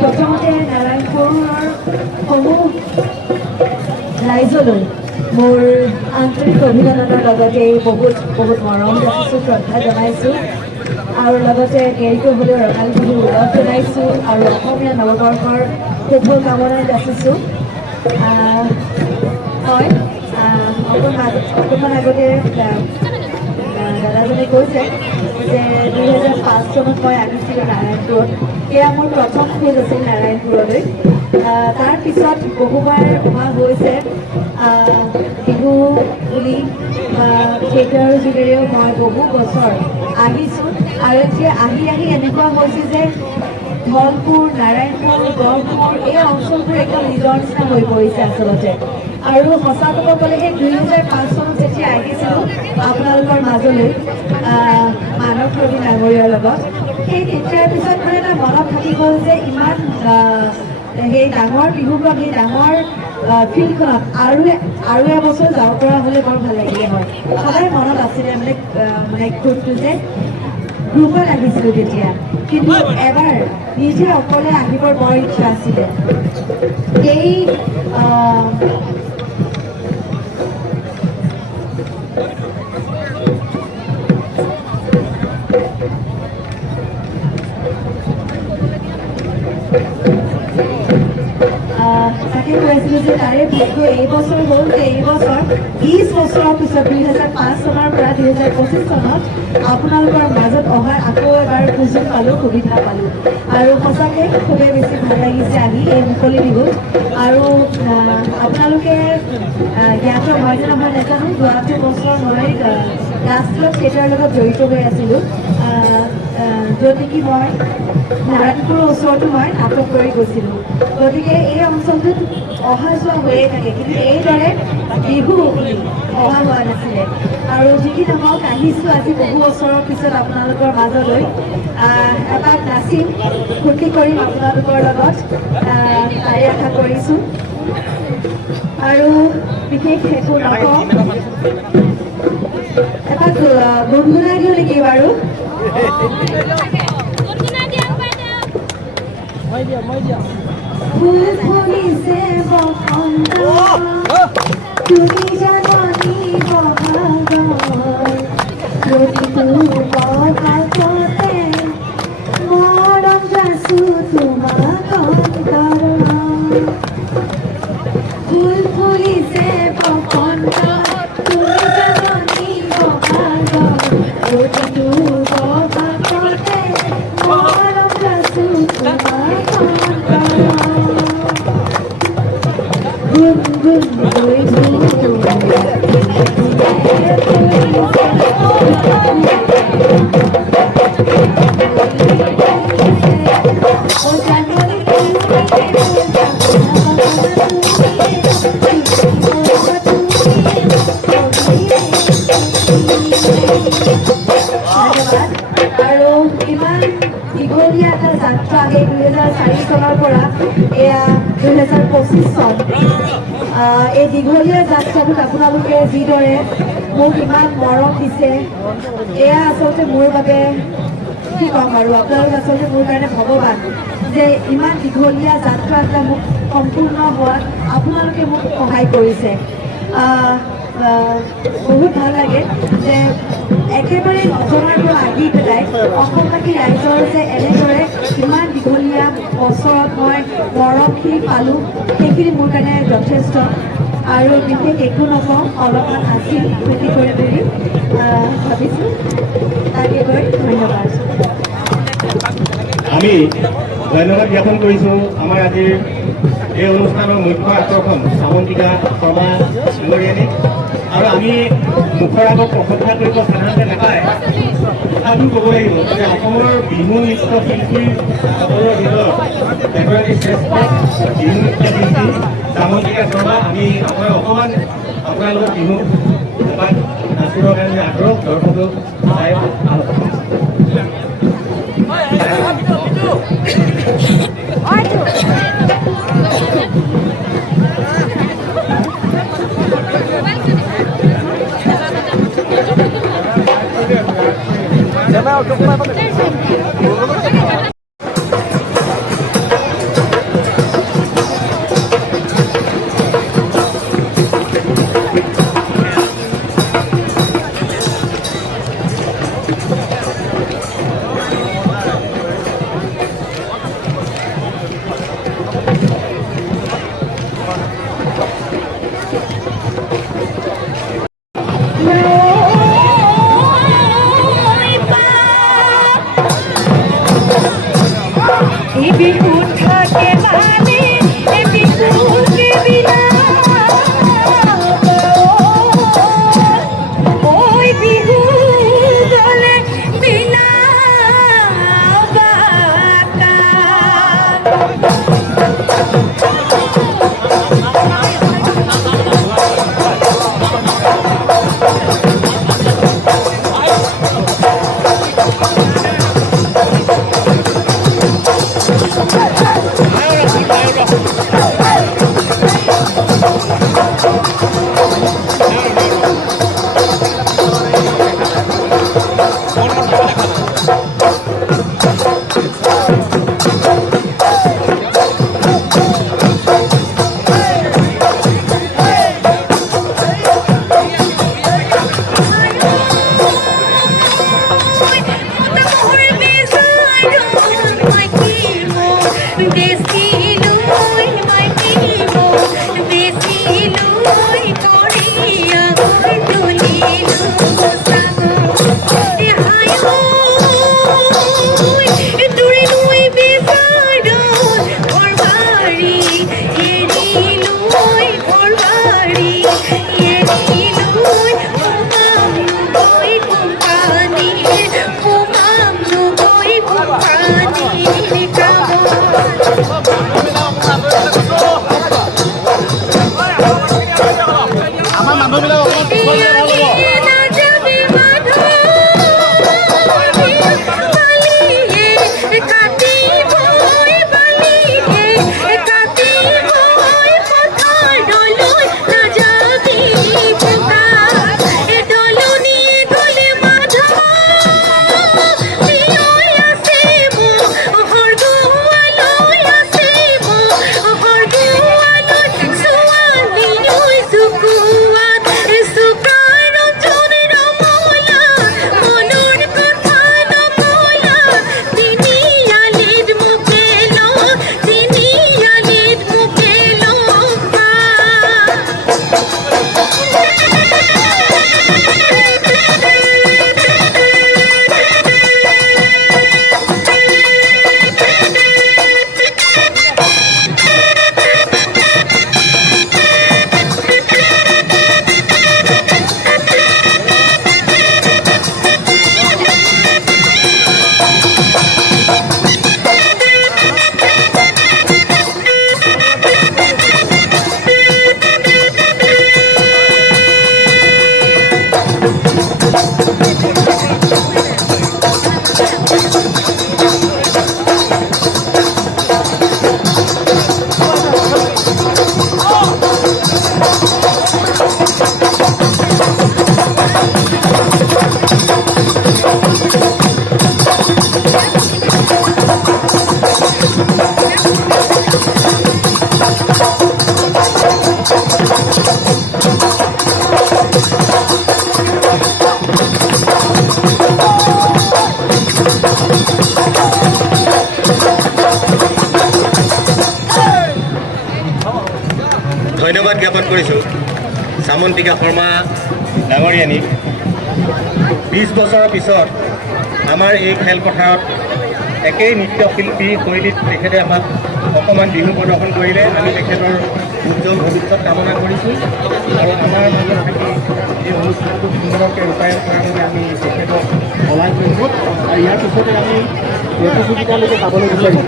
প্ৰথমতে নাৰায়ণপুৰৰ সমূহ ৰাইজলৈ মোৰ আন্তৰিক অভিনন্দনৰ লগতে বহুত বহুত মৰম যাচিছোঁ, শ্ৰদ্ধা জনাইছোঁ আৰু লগতে দেৰিকৈ হ'লেও ৰঙালী বিহুৰ উলহ জনাইছোঁ আৰু অসমীয়া নৱবৰ্ষৰ শুভ কামনা যাচিছোঁ। হয়, অকণমান আগতে দাদাজনে কৈছে যে 2005 চনত মই আহিছিলোঁ নাৰায়ণপুৰত। এয়া মোৰ প্ৰথম খোজ আছিল নাৰায়ণপুৰলৈ। তাৰপিছত বহুবাৰ অহা হৈছে বিহু বুলি থিয়েটাৰৰ যোগেৰেও মই বহু বছৰ আহিছোঁ আৰু এতিয়া আহি এনেকুৱা হৈছে যে ধলপুৰ, নাৰায়ণপুৰ, গড়মূৰ এই অঞ্চলবোৰ একদম নিজৰ নিচিনা হৈ পৰিছে আচলতে। আৰু সঁচা ক'ব গ'লে সেই 2005 চনত যেতিয়া আহিছিলোঁ আপোনালোকৰ মাজলৈ মানৱ ৰবি ডাঙৰীয়াৰ লগত, সেই তেতিয়াৰ পিছত মানে এটা মনত থাকি গ'ল যে ইমান সেই ডাঙৰ বিহুখন, সেই ডাঙৰ ফিল্ডখনত আৰু এবছৰ যাব পৰা হ'লে বৰ ভাল লাগিলে হয়। সদায় মনত আছিলে মানে খুঁতটো যে গ্ৰুপত আহিছিলোঁ তেতিয়া, কিন্তু এবাৰ নিজে অকলে আহিবৰ বৰ ইচ্ছা আছিলে। সেই তাকে কৈ আছিলোঁ যে তাৰে ভাগ্য এইবছৰ হ'ল যে এইবছৰ 20 বছৰৰ পিছত 2005 চনৰ পৰা 2025 চনত আপোনালোকৰ মাজত অহাৰ আকৌ এবাৰ সুযোগ পালোঁ, সুবিধা পালোঁ আৰু সঁচাকৈ খুবেই বেছি ভাল লাগিছে আহি এই মুকলি বিহুত। আৰু আপোনালোকে জ্ঞাত হয়নে নহয় নাজানো, যোৱাটো বছৰ মই ৰাষ্ট্ৰীয় থিয়েটাৰৰ লগত জড়িত হৈ আছিলোঁ, য'ত নেকি মই নাৰায়ণপুৰৰ ওচৰতো মই নাটক কৰি গৈছিলোঁ। গতিকে এই অঞ্চলটোত অহা যোৱা হৈয়ে থাকে, কিন্তু এইদৰে বিহু বুলি অহা হোৱা নাছিলে। আৰু যি কি নহওক আহিছোঁ আজি বহু বছৰৰ পিছত আপোনালোকৰ মাজলৈ। এপাক নাচিম, ফূৰ্তি কৰিম আপোনালোকৰ লগত, তাৰে আশা কৰিছোঁ। আৰু বিশেষ একো নকওঁ, এপাক গুণগুণাই দিওঁ নেকি বাৰু? ফুল ফুলিছে বসন্ত, তুমি জাননী বহাগৰ, প্ৰতিটো বহাগতে মৰম যাচো তোমাক অন্তৰত। ফুল ফুলিছে বসন্ত, তুমি জাননী বহাগৰ, প্ৰতিটো বহাগতে মৰম যাচো তোমাক গুণ গুণ গৈ আৰু ইমান দীঘলীয়া এটা যাত্ৰা এই 2004 চনৰ পৰা এয়া 2025 চন, এই দীঘলীয়া যাত্ৰাটোত আপোনালোকে যিদৰে মোক ইমান মৰম দিছে, এয়া আচলতে মোৰ বাবে কি ক'ম আৰু, আপোনালোক আচলতে মোৰ কাৰণে ভগৱান যে ইমান দীঘলীয়া যাত্ৰা এটা মোক সম্পূৰ্ণ হোৱাত আপোনালোকে মোক সহায় কৰিছে। বহুত ভাল লাগে যে একেবাৰে নজনাৰ পৰা আহি পেলাই অসমবাসী ৰাইজৰ যে এনেদৰে ইমান দীঘলীয়া বছৰত মই মৰমখিনি পালোঁ, সেইখিনি মোৰ কাৰণে যথেষ্ট। আৰু বিশেষ একো নকওঁ, অলপমান নাচিম, ফূৰ্তি কৰি বুলি ভাবিছোঁ। তাকে গৈ ধন্যবাদ। আমি ধন্যবাদ জ্ঞাপন কৰিছোঁ আমাৰ আজিৰ এই অনুষ্ঠানৰ মুখ্য আকৰ্ষণ শ্ৰাৱন্তিকা শৰ্মা ডাঙৰীয়ানী। আৰু আমি মুখৰ আগত প্ৰশংসা কৰিব সাধাৰণতে নাপায়, কথাটো ক'ব লাগিব যে অসমৰ বিহু নৃত্য শিল্পীৰ সকলৰ ভিতৰত এগৰাকী শ্ৰেষ্ঠ বিহু নৃত্য শিল্পী শ্ৰাৱন্তিকা শৰ্মা। আমি অকণমান আপোনালোকৰ বিহু এপাক নাচিবৰ কাৰণে আগ্ৰহ দৰ্শকক চাই আলোচনা আমাৰ মানুহবিলাক অকণমান পিছলৈ যাব লাগিব। ধন্যবাদ জ্ঞাপন কৰিছোঁ সামন্তিকা শৰ্মা ডাঙৰীয়ানীক। 20 বছৰৰ পিছত আমাৰ এই খেলপথাৰত একেই নৃত্যশিল্পী শৈলীত তেখেতে আমাক অকণমান বিহু প্ৰদৰ্শন কৰিলে। আমি তেখেতৰ উজ্জ্বল ভৱিষ্যত কামনা কৰিছোঁ আৰু আমাৰ মাজত থাকি এই অনুষ্ঠানটো সুন্দৰকৈ ৰূপায়ণ কৰাৰ বাবে আমি তেখেতক সহায় কৰিছোঁ আৰু ইয়াৰ পিছতে আমি প্ৰতিযোগিতালৈকে যাবলৈ বিচাৰিছোঁ।